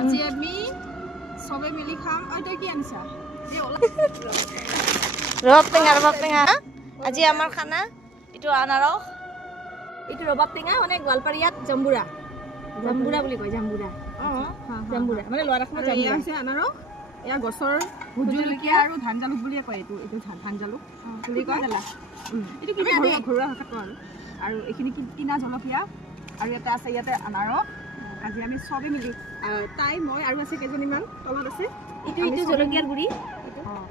আজি আমি সবে মিলি খাম ওইটা কি আনছা ৰবাব টেঙা আজি আমাৰ খানা এইটো আনাৰস এইটো ৰবাব টেঙা মানে গোৱালপাৰীয়াত জাম্বুৰা বুলি কয় জাম্বুৰা জাম্বুৰা মানে লোৱাৰ ৰাখমত এয়া হৈছে আনাৰস এয়া গছৰ ভোট জলকীয়া আৰু ধান জালুক বুলিয়ে কয় এইটো ধান জালুক বুলি কয় এইটো কিবা ঘৰুৱা ভাষাত কয় আৰু এইখিনি কিনা জলকীয়া আৰু এটা আছে ইয়াতে আনাৰস আজি আমি সবে মিলি তাই মই আৰু আছে কেইজনীমান তলত আছে এইটো জলকীয়াৰ গুড়ি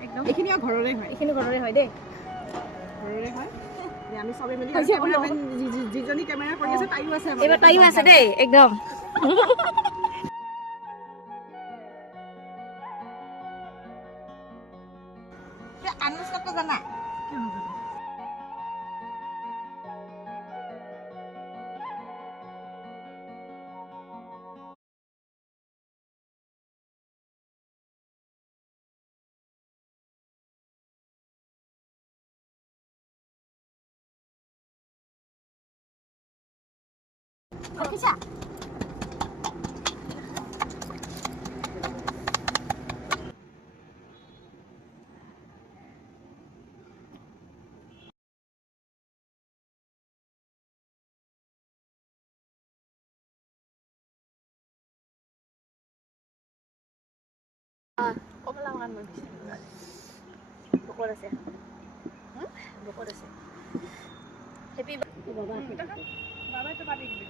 একদম এইখিনিও ঘৰৰে হয় এইখিনি ঘৰৰে হয় দেই ঘৰৰে হয় আমি সবে মিলি যিজনী কেমেৰা কৰি আছে তাইও আছে এইবাৰ তাইও আছে দেই একদম আনুষ্কাটো জানা Bisa. Kok melawan manusia? Bukor আছে bukor আছে Happy বাবা বাবা তো পাবি কিন্তু